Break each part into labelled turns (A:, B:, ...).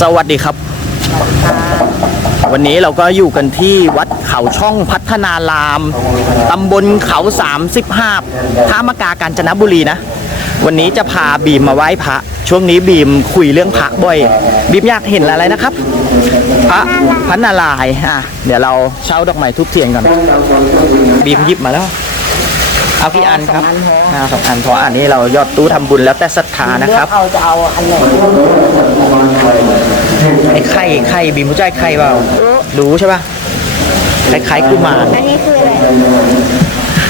A: สวัสดีครับ วันนี้เราก็อยู่กันที่วัดเขาช่องพัฒนาราม ตำบลเขา 35ท่ามะกากาญจนบุรีนะ วันนี้จะพาบีมมาไหว้พระ ช่วงนี้บีมคุยเรื่องพระบ่อย บีมอยากเห็นอะไรนะครับ พระพระนารายณ์อะ เดี๋ยวเราเช่าดอกไม้ทุบเทียนกันบีมหยิบมาแล้ว เอากี่อันครับอ่าสองอันเพราะอันนี้เรายอดตู้ทำบุญแล้วแต่ศรัทธานะครับ
B: เอาจะเอาอันไหน
A: ไอ้ไข่ไข่บีมรู้จักไข่เปล่า รู้ใช่ป่ะคล้ายๆกุมาร
B: อันนี้คืออะไร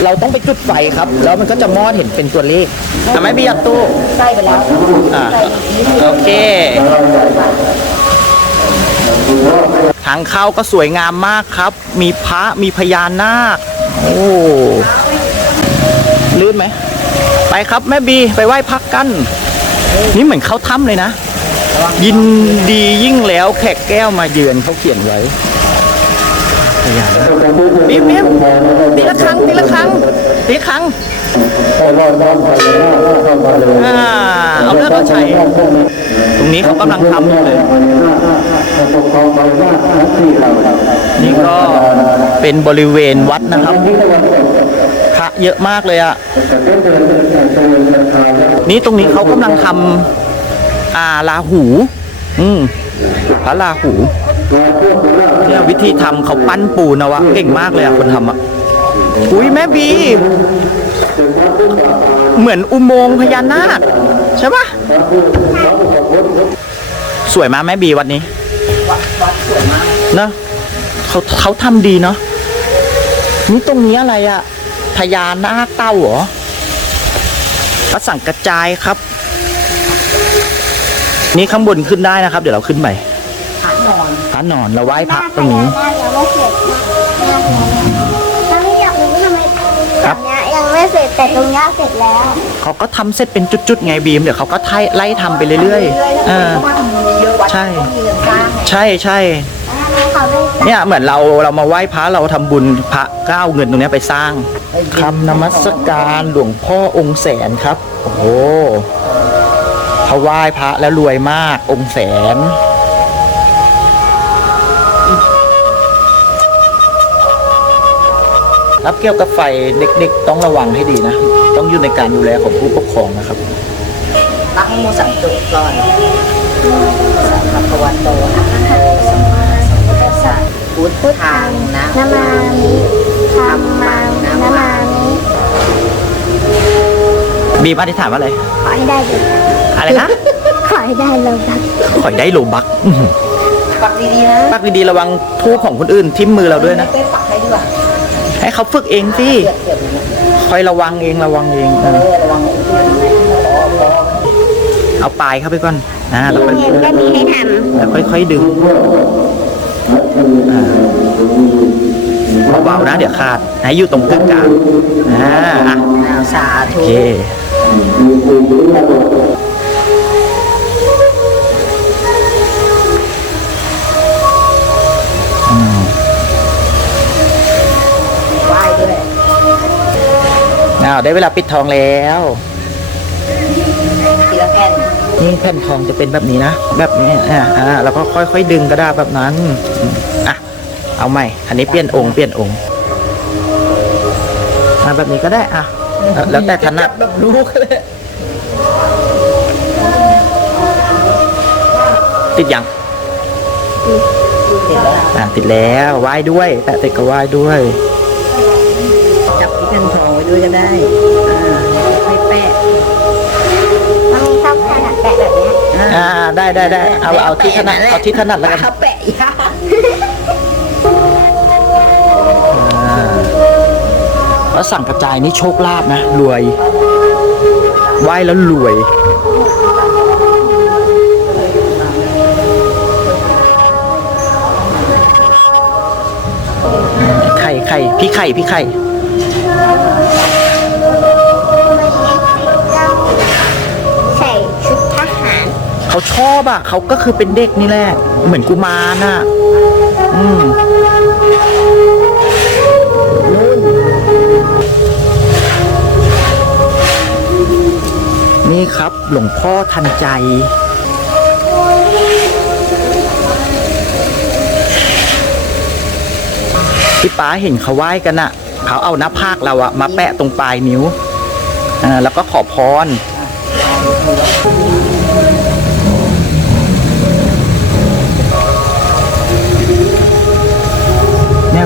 A: เราต้องไปจุดไฟครับ แล้วมันก็จะมอดเห็นเป็นตัวเลขทำไมบียัดตู้
B: ใส่ไปแล้ว
A: อ่าโอเค ทางเข้าก็สวยงามมากครับ มีพระมีพญานาค โอ้ลื่นไหม ไปครับแม่บีไปไหว้พักกัน นี่เหมือนเข้าถ้ำเลยนะ ยินดียิ่งแล้วแขกแก้วมาเยือนเขาเขียนไว้พญานาคบีมบีมตีละครั้งตีละครั้งตีละครั้งอ่าเอาเลิกเอาชัยตรงนี้เขากำลังทำอยู่เลย นี่ก็เป็นบริเวณวัดนะครับพระเยอะมากเลยอะนี่ตรงนี้เขากำลังทำ อ่าลาหู อืมพระลาหูเนี่ยวิธีทำเขาปั้นปูนเอาวะเก่งมากเลยอะคนทำอะอุ้ยแม่บี เหมือนอุโมงค์พญานาคใช่ปะสวยมากแม่บีวัดนี้เนอะเขาเขาทำดีเนาะนี่ตรงนี้อะไรอะพญานาคเต้าเหรอพระสังกระจายครับ นี่ข้างบนขึ้นได้นะครับ เดี๋ยวเราขึ้นไป
B: ผานอน
A: พระนอนเราไหว้พระตรงนี้
C: ยังไม่เสร็จตอนนี้อยากรู้ทำไม
A: ครับ
C: ตรงเนี้ยยังไม่เสร็จแต่ตรงเนี้ยเสร็จแล้ว
A: เขาก็ทำเสร็จเป็นจุดๆไงบีมเดี๋ยวเขาก็ไล่ไล่ทำไปเรื่อยๆเออ
B: เพราะว่าทำบุญเยอะวัด
A: ใช่
B: ต้องมีเงินสร้างไง
A: ใช่ใช่
C: แล้วทำไมเขาไม่สร้าง
A: เนี่ยเหมือนเราเรามาไหว้พระเราทำบุญพระก็เอาเงินตรงเนี้ยไปสร้างคำนมัสการหลวงพ่อองค์แสนครับ โอ้โห เขาไหว้พระแล้วรวยมากองค์แสนรับเกี่ยวกับไฟเด็กๆ ต้องระวังให้ดีนะ ต้องอยู่ในการดูแลของผู้ปกครองนะครับ
B: รักโมสัมจุก่อนสัมภวันโตอะระหะสัมมาสัมพุทธัสสะพุทธังนะ
C: นามามิธรรมังนามามิ
A: บีมอธิษฐานว่าอะไร
C: ขอให้ได้เลย
A: อะไรนะ
C: ขอให้ได้เลยครับ
A: ขอยได้โลบักอื้อหือ
B: ปักดีๆนะ
A: ปักดีๆระวังทูบของคนอื่นทิ่มมือเราด้วยนะ
B: เต้ปักให้ดีกว่า
A: ให้เขาฝึกเองสิ
B: เกือบเกือบๆนะ
A: คอยระวังเองระวังเองเอ
B: เอ
A: อ
B: อระวัง
A: เอาปลายเข้าไปก่อนนะแล้วค่อย
C: เรียนก็มีให้ท
A: แล้วค่อยๆดึงอ่าเบาๆนะเดี๋ยวขาดให้อยู่ตรงกลางกลางๆอ่าอะ
B: อ้าวสา
A: โอ
B: ธุ
A: เค อ้าวได้เวลาปิดทองแล้ว
B: ทีละแผ่น
A: นี่แผ่นทองจะเป็นแบบนี้นะ แบบนี้อ่าอ่าแล้วก็ค่อยๆดึงก็ได้แบบนั้นอืมอะเอาใหม่ อันนี้เปลี่ยนองค์เปลี่ยนองค์อ่าแบบนี้ก็ได้อะแล้วแล้วแต่ถนัด
B: แบบลูกเลย
A: ติดยัง
B: เสร็จแล้ว
A: อ่าติดแล้วไหว้ด้วย แต่ติดก็ไหว้ด้วย
B: จับที่แผ่นทองไว้ด้วยก็ได้ อ่าให้แปะ
C: มันมีชอบขนาดแปะแบบเนี้ย
A: อ่าได้ได้ได้เอาเอาที่ถนัดเอาที่ถนัดแล้วกัน
B: ถ้าแปะยาก
A: อ่าแล้วสั่งกระจายนี่โชคลาภนะรวยไหว้แล้วรวย ไข่ไข่พี่ไข่พี่ไข่
C: ช
A: อบอะ่ะ เขาก็คือเป็นเด็กนี่แหละ เหมือนกุมารน่ะ อืมนี่ครับ หลวงพ่อทันใจ พี่ป้าเห็นเขาไหว้กันอะเขาเอาหน้าผากเราอะมาแปะตรงปลายนิ้ว อ่า แล้วก็ขอพร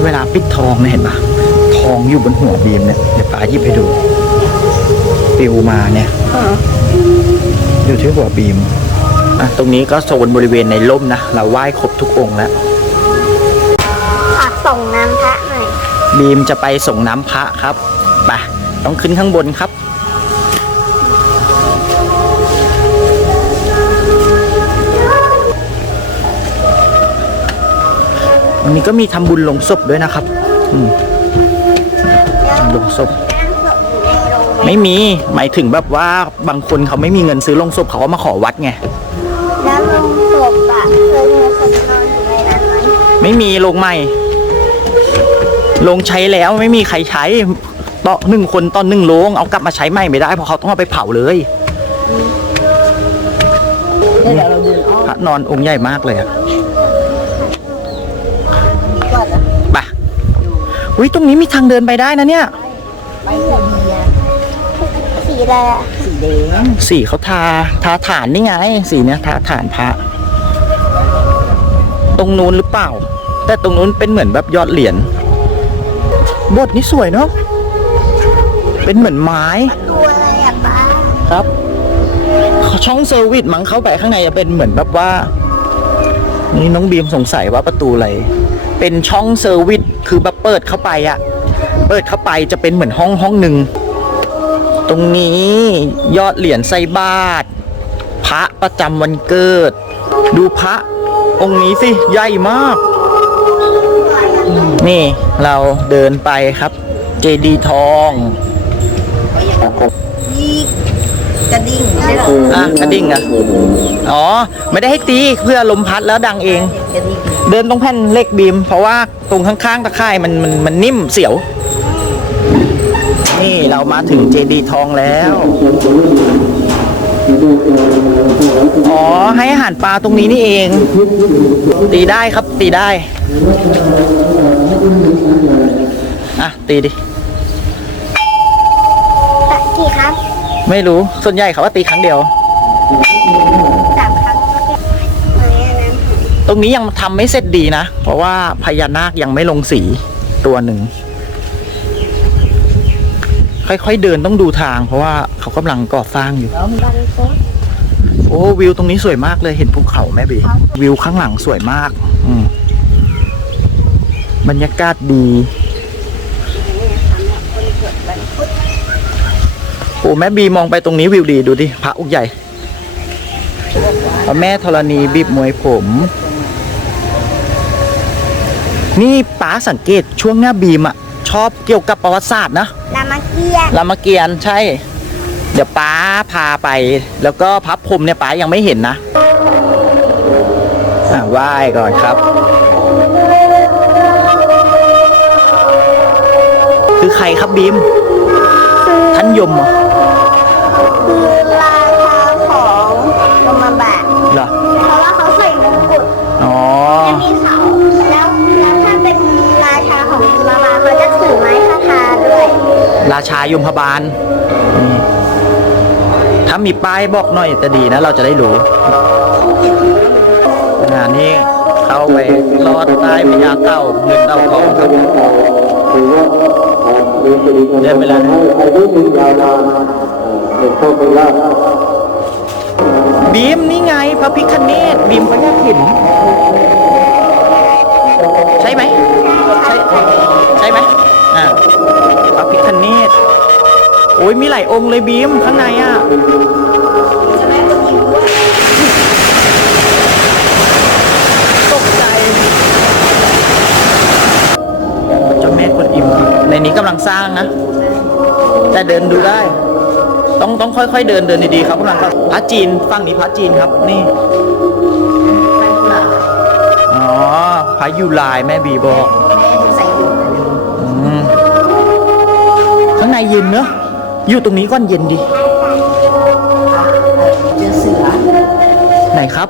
A: เนี่ยเวลาปิดทองเนี่ยเห็นปะทองอยู่บนหัวบีมเนี่ยเดี๋ยวป้าหยิบให้ดูปิวมาเนี่ยอยู่ที่หัวบีมอะตรงนี้ก็โซนบริเวณในร่มนะเราไหว้ครบทุกองค์แล้ว
C: ขอส่งน้ำพระหน่อย
A: บีมจะไปส่งน้ำพระครับไปต้องขึ้นข้างบนครับ วันนี้ก็มีทำบุญลงศพด้วยนะครับอืมลงศพ
C: นั่งศพอยู่ในโรงไหม
A: ไม่มี หมายถึงแบบว่าบางคนเขาไม่มีเงินซื้อลงศพเขาก็มาขอวัดไง
C: แล้วโรงศพอะเคยมีคนนอนอยู่ในนั้นไหม
A: ไม่มีลงใหม่ลงใช้แล้วไม่มีใครใช้ต่อหนึ่งคนตอนหนึ่งโลงเอากลับมาใช้ใหม่ไม่ได้เพราะเขาต้องเอาไปเผาเลย
B: เดี๋ยวเราเดินอ้อม
A: พระนอนองค์ใหญ่มากเลยอะ
B: อุ้
A: ยตรงนี้มีทางเดินไปได้นะเนี่ย
B: ไปเสียเบียร์
C: สีอะไรอะ
B: สีแดง
A: สีเขาทาทาฐานนี่ไง สีเนี้ยทาฐานพระ ตรงนู้นหรือเปล่า แต่ตรงนู้นเป็นเหมือนแบบยอดเหรียญบทนี้สวยเนาะเป็นเหมือนไม้
C: ตัวอะไรอะป้า
A: ครับช่องเซอร์วิสมั้งเข้าไปข้างในจะเป็นเหมือนแบบว่า นี่น้องบีมสงสัยว่าประตูอะไร เป็นช่องเซอร์วิส คือแบบเปิดเข้าไปอะเปิดเข้าไปจะเป็นเหมือนห้องห้องหนึ่งตรงนี้ยอดเหรียญไซบาท พระประจำวันเกิด ดูพระองค์นี้สิใหญ่มาก นี่เราเดินไปครับ เจดีทอง
B: กระดิ่งไม่ใช่หรอ
A: อะกระดิ่งอะอ๋อ ไม่ได้ให้ตีเพื่อลมพัดแล้วดังเอง
B: กระดิ่ง
A: เดินตรงแผ่นเหล็กบีม เพราะว่าตรงข้างๆตะข่ายมันมันมันนิ่มเสียว นี่เรามาถึงเจดีทองแล้ว อ๋อ ให้อาหารปลาตรงนี้นี่เอง ตีได้ครับตีได้ อะ ตีดิ
C: กี่ครั้ง
A: ไม่รู้ส่วนใหญ่เขาว่าตีครั้งเดียว
C: สามครั้ง
A: ตรงนี้ยังทำไม่เสร็จดีนะ เพราะว่าพญานาคยังไม่ลงสีตัวหนึ่ง ค่อยๆเดินต้องดูทางเพราะว่าเขากำลังก่อสร้างอยู่
B: แล้วมัน
C: บันโต๊ะ
A: โอ้วิวตรงนี้สวยมากเลยเห็นภูเขาแม่บีวิวข้างหลังสวยมาก อืมบรรยากาศดีโอ้ แม่บีมองไปตรงนี้วิวดีดูดิพระอุกใหญ่พระแม่ธรณีบีบมวยผม นี่ป๋าสังเกตช่วงหน้าบีมอะชอบเกี่ยวกับประวัติศาสตร์นะ
C: รามเกียรติ์
A: รามเกียรติ์ใช่ เดี๋ยวป้าพาไป แล้วก็พับพรมเนี่ยป้ายังไม่เห็นนะอะไหว้ก่อนครับคือใครครับบีม ท่านยมเหรอ
C: คือราชาของกรมบาท
A: เหรอ
C: เพราะว่าเขาใส่มงกุฎ
A: อ๋อ
C: และมีเขาแล้วแล้วถ้าเป็นราชาของกรมบาทเขาจะถือไม้คาถาด้วย
A: ราชายมพบาลนี่ถ้ามีป้ายบอกหน่อยจะดีนะ เราจะได้รู้งานนี้เข้าไปลอดใต้พญาเต่าเงินเต่าทองครับ เดินไปแล้วนะ บีมนี่ไงพระพิคเนตบีมพระยาขินใช่ไหมใช่ใช่ไหมอ่าพระพิคเนตโอ้ยมีหลายองค์เลยบีมข้างในอะตกใจเจ้าแม่กวนอิมในนี้กำลังสร้างนะ แต่เดินดูได้ ต้องต้องค่อย ๆ เดินเดินดีๆครับกำลังก็พระจีนฝั่งนี้พระจีนครับนี่อ๋อพระยูลายแม่บีบอก
B: อื
A: มข้างในเย็นเนอะอยู่ตรงนี้ก่อนเย็นดี
B: เจอเสือ
A: ไหนครับ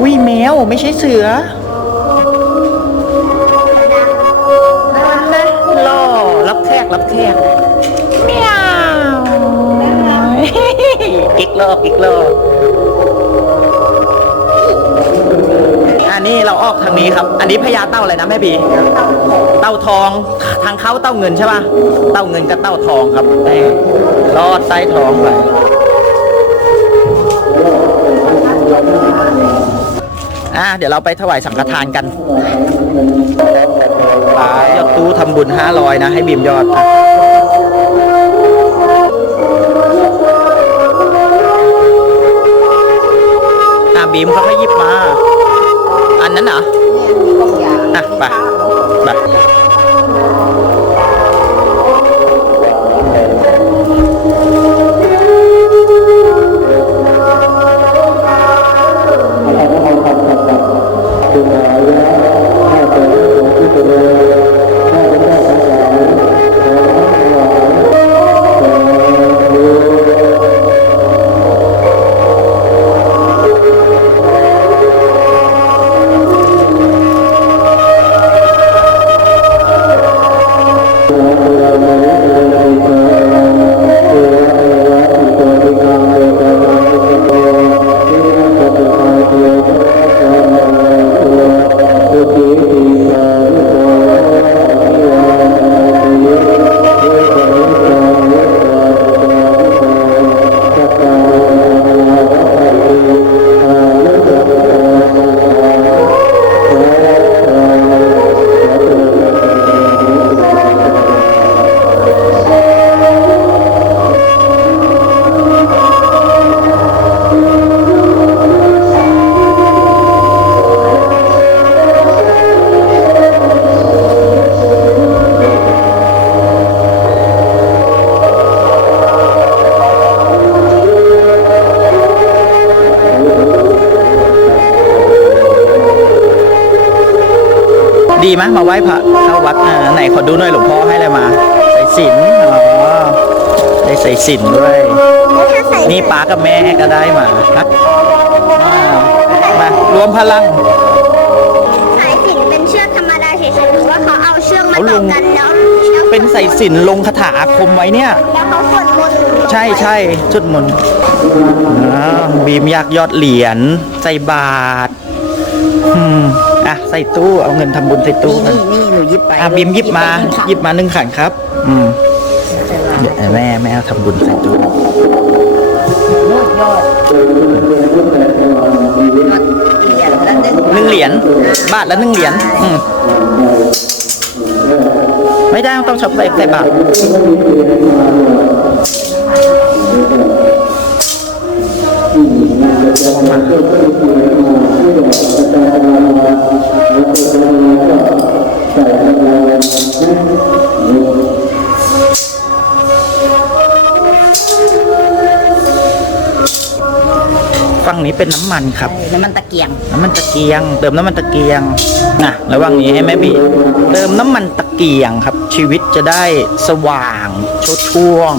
A: อุ้ยแมวไม่ใช่เสือ
C: ดัง
A: รับแขก อีกโลกอีกโลกอันนี้เราออกทางนี้ครับ อันนี้พญาเต้าอะไรนะแม่บี เต้าทอง ทางเข้าเต้าเงินใช่ป่ะ เต้าเงินกับเต้าทองครับแม่ลอดใต้ท้องไปอะเดี๋ยวเราไปถวายสังฆทานกันป๋ายอดตู้ทำบุญ500นะ ให้บีมยอดนะอะ บีมเขาไม่หยิบมา ไหมมาไหว้พระเข้าวัดอ่าไหนขอดูหน่อยหลวงพ่อให้อะไรมา ใส่สิญจนอ๋อได้ใส่สิญจนด้วย
C: แล้วถ้าใส่
A: นี่ป้ากับแม่ก็ได้มาครับอ่ามารวมพลัง
C: สายสิญจนเป็นเชือกธรรมดาเฉยๆหรือว่าเขาเอาเชือกมา
A: เขาล
C: ต่องกันแล้วชือก
A: เป็นใส่สิญจนลงคาถาอาคมไว้เนี่ย
C: แล้วเขาสวดมนต์ลงไป
A: ใช่ใช่จุดมนต์อ่าบีมอยากยอดเหรียญใส่บาทอืม อะใส่ตู้เอาเงินทำบุญใส่ตู้กัน
B: นี่นี่หนูหยิบไป
A: อะบีมหยิบมาหยิบมาหนึ่งขันครับ อืมเดี๋ยวแม่แม่เอาทำบุญใส่ตู้
B: ยอดยอดเหรียญละหนึ่ง
A: หนึ่งเหรียญบาทละหนึ่งเหรียญอืมไม่ได้ต้องชอบใส่ใส่บาท ฝั่งนี้เป็นน้ำมันครับ
B: น้ำมันตะเกียง
A: น้ำมันตะเกียง เติมน้ำมันตะเกียงนะระหว่างนี้ให้แม่บีเติมน้ำมันตะเกียงครับ ชีวิตจะได้สว่างโชดช่วง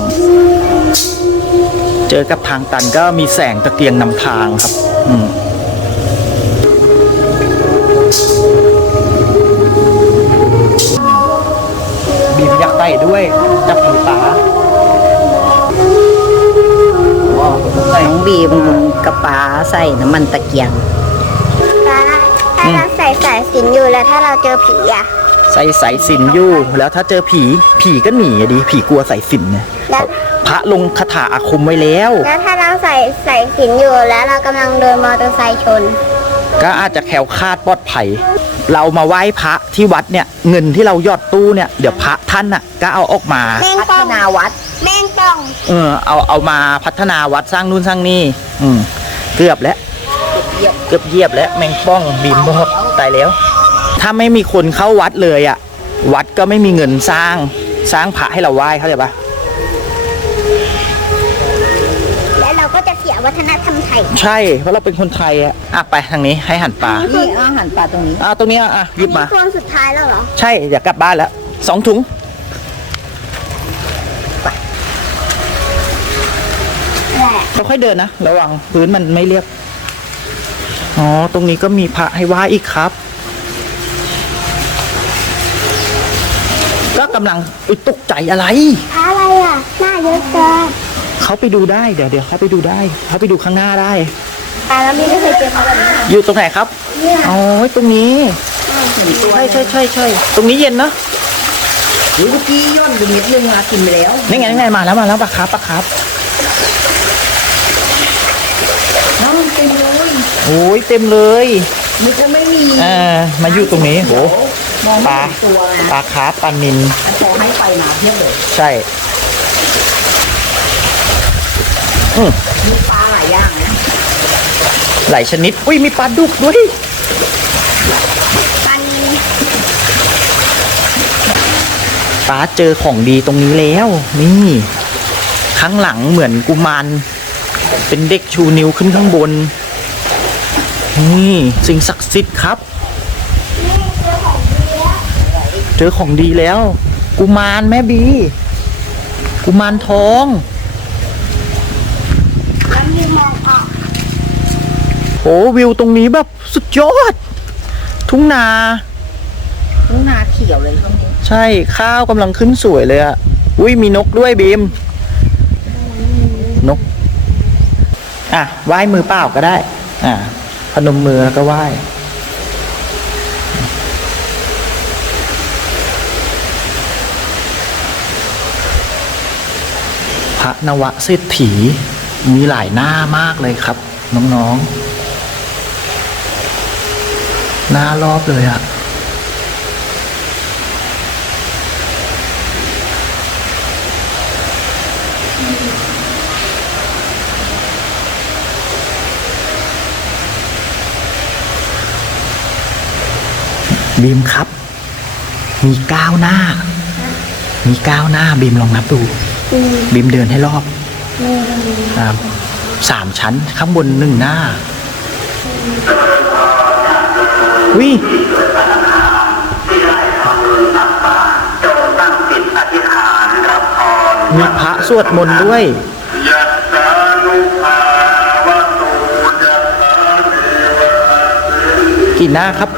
A: เจอกับทางตันก็มีแสงตะเกียงนำทางครับ อืม บีมอยากได้ด้วยจับมือตาว้าวใส่
B: น้องบีมกับป๋าใส่น้ำมันตะเกียง
C: ถ้าถ้าเราใส่สายสิญจนอยู่แล้วถ้าเราเจอผีอะ
A: ใส่สายสิญจนอยู่ แล้วถ้าเจอผีผีก็หนีอะดิผีกลัวสายสิญจนเนี่ย
C: แล้ว
A: พระลงคาถาอาคมไว้แล้ว
C: แล้วถ้าเราใส่สายสิญจนอยู่แล้วเรากำลังเดินมอเตอร์ไซค์ชน
A: ก็อาจจะแขวคลาดปลอดภัย เรามาไหว้พระที่วัดเนี่ยเงินที่เราหยอดตู้เนี่ยเดี๋ยวพระท่านน่ะก็เอาออกมา
C: แมง
B: พั
C: ป่
B: ฒ
C: อง
B: นาวัด
C: แมงป่อง
A: เออเอาเอามาพัฒนาวัดสร้างนู่นสร้างนี่อืมเกือบแล้ว
B: เหยียบ
A: เกือบเหยียบแล้วแมงป้องบีมบอกตายแล้ว ถ้าไม่มีคนเข้าวัดเลยอะ วัดก็ไม่มีเงินสร้างสร้างพระให้เราไหว้เข้าใจปะ
C: และ ก็จะเสียวัฒนธรรมไทย
A: ใช่เพราะเราเป็นคนไทยอะอะไปทางนี้ให้หันปลา
B: นี่อาหารปลาตรงนี้
A: อะตรงเนี้ยอะหยิบมา
C: นี่ตัวสุดท้ายแล้วเหรอ
A: ใช่อยากกลับบ้านแล้วสองถุง
C: แหละ
A: ค่อยๆเดินนะ ระวังพื้นมันไม่เรียบ อ๋อ ตรงนี้ก็มีพระให้ไหว้อีกครับ ก็กำลังอุยตกใจอะไร
C: พระอะไรอะ หน้าเยอะเกิน
A: เขาไปดูได้เดี๋ยวเดี๋ยวเขาไปดูได้เขาไปดูข้างหน้าได้
C: อ่าแล้วมีไม่เคยเจอเขาแบบนี้
A: อยู่ตรงไหนครับ
C: เนี่ย
A: อ๋อตรงนี้ใช่ใช่ใช่ใช่ตรงนี้เย็นเนอะ
B: อุ้ยเมื่อกี้ย่นอยู่เม็ดนึงอะกินไปแล้ว
A: นี่ไงนี่ไงมาแล้วมาแล้วปะครับปะครับ
B: น้องเต็มเลย
A: โอ้ยเต็มเลย
B: มันจะไม่มี
A: อ่ามาอยู่ตรงนี้โห
B: มอง
A: ป
B: ไม่
A: ลา
B: เห็นตัวไง
A: ปลาคาร์ฟปลานิน
B: แต่พอให้ไปมาเพียบเลย
A: ใช่ อืม
B: มีปลาหลายอย่างนะ
A: หลายชนิด อุ้ยมีปลาดุกด้วย
C: ปัน
A: ป้าเจอของดีตรงนี้แล้ว นี่ข้างหลังเหมือนกุมารเป็นเด็กชูนิ้วขึ้นข้างบน นี่สิ่งศักดิ์สิทธิ์ครับ เจอของดีแล้ว กุมารแม่บี กุมารทอง
C: แล้วมีมองออก
A: โอ้ วิวตรงนี้แบบสุดยอด ทุ่งนา
B: ทุ่งนาเขียวเลยช่วงนี้
A: ใช่ข้าวกำลังขึ้นสวยเลยอะอุ้ยมีนกด้วยบีม นก อะไหว้มือเปล่าก็ได้ อะพนมมือแล้วก็ไหว้พระนวเศรษฐีมีหลายหน้ามากเลยครับ น้อง ๆ หน้ารอบเลยอะบีมครับ มีก้าวหน้า มีก้าวหน้าบีมลองนับดู
C: อืม
A: บีมเดินให้รอบ
C: อืม
A: ครับสามชั้นข้างบนหนึ่งหน้า วิมีพระสวดมนต์ด้วย
D: ยัตตานุภาวะโตยัตตาเทวะ
A: กี่หน้าครับ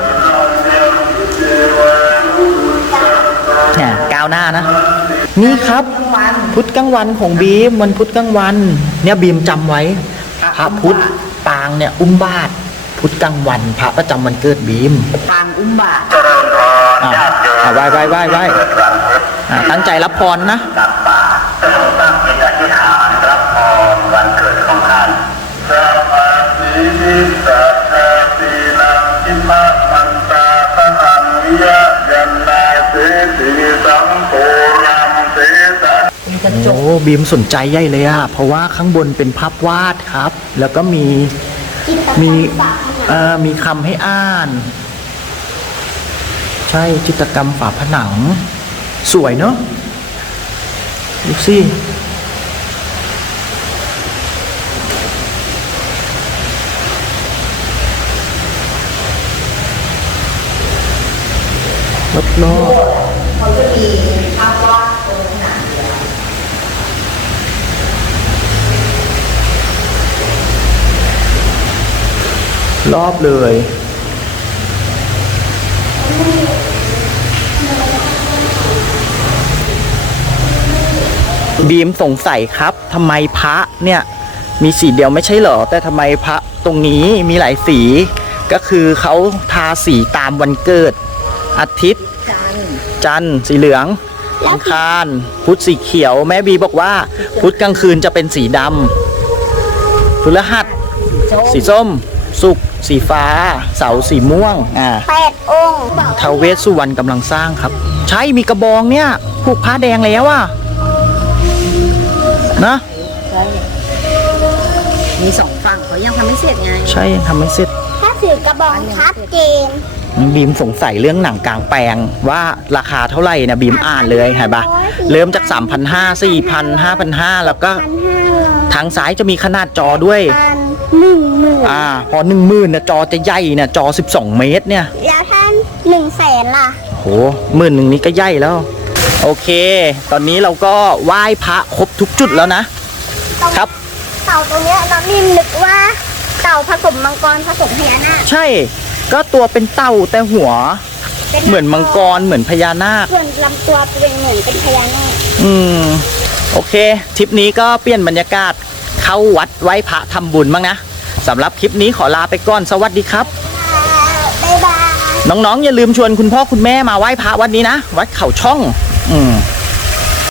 A: เนี่ยก้าวหน้านะ นี่ครับ พุทธกลางวันของบีมวันพุทธกลางวัน เนี่ยบีมจำไว้ พระพุทธปางเนี่ย อุ้มบาท พุธกลางวันพระประจำวันเกิดบีม
B: ปางอุ้มบาท
A: อ่าอ่าไหว้ไหว้ไหว้ไหว้อ่าตั้งใจรับพรนะ
D: ตั้งจิตอธิษฐานรับพรวันเกิดของท่านสัพพะสีนิสัจจสีนังอิมะมันตาตะหังวิยะยันนาเสสีสังโฆรังเสสะ
B: มีกระจ
A: โอ้
B: ก
A: บีมสนใจใหญ่เลยอะเพราะว่าข้างบนเป็นภาพวาดครับ แล้วก็มี
C: จิตต
A: มี อ่อมีคำให้อ่าน ใช่จิตรกรรมฝาผนัง สวยเนอะดูสิรอบรอบ
B: เขาจะมีภาพวาดตรงผนังเดียว
A: รอบเลย บีมสงสัยครับทำไมพระเนี่ย มีสีเดียวไม่ใช่เหรอ แต่ทำไมพระตรงนี้มีหลายสี ก็คือเขาทาสีตามวันเกิด อาทิตย์
B: จันทร์
A: จันทร์สีเหลืองอังคารพุธสีเขียว แม่บีบอกว่า พุธกลางคืนจะเป็นสีดำพฤหัสสีส้ม สุกร์สีฟ้า เสาร์สีม่วงอ่า
C: แปดองค์บอก
A: ทาวเวสสุวรรณกำลังสร้างครับ ใช่มีกระบองเนี่ยผูกผ้าแดงแล้วอะนะ
B: ใช่มีสองฝั่งเขายังทำไม่เสร็จไง
A: ใช่ยังทำไม่เสร็จ
C: ถ้าถือกระบองชัดเจน
A: บีมสงสัยเรื่องหนังกลางแปลงว่าราคาเท่าไหร่เนี่ยบีมอ่านเลยเห็นปะเริ่มจาก 3,500 4,000 5,500 แล้วก็
C: พันห้าร้อย
A: ทางซ้ายจะมีขนาดจอด้วย
C: พัน หนึ่งหมื่น
A: อ่า พอหนึ่งหมื่นเนี่ยจอจะใหญ่เนี่ยจอ12เมตรเนี่ย
C: แล้วถ้าหนึ่งแสนล่ะ
A: โหหมื่นหนึ่งนี้ก็ใหญ่แล้ว โอเค ตอนนี้เราก็ไหว้พระครบทุกจุดแล้วนะ
C: ตรง
A: ครับ
C: เต่าตรงเนี้ยน้องนิมนึกว่า เต่าผสมมังกรผสมพญานาค
A: ใช่ ก็ตัวเป็นเต่าแต่หัว
C: เป็น
A: เหมือนมังกรเหมือนพญานาค
C: ส่วนลำตัวเป็นเหมือนเป็นพญานาค
A: อืม โอเค ทริปนี้ก็เปลี่ยนบรรยากาศ เข้าวัดไหว้พระทำบุญบ้างนะสำหรับคลิปนี้ขอลาไปก่อนสวัสดีครับ
C: บ๊ายบาย
A: น้องๆอย่าลืมชวนคุณพ่อคุณแม่มาไหว้พระวัดนี้นะ วัดเขาช่อง อืม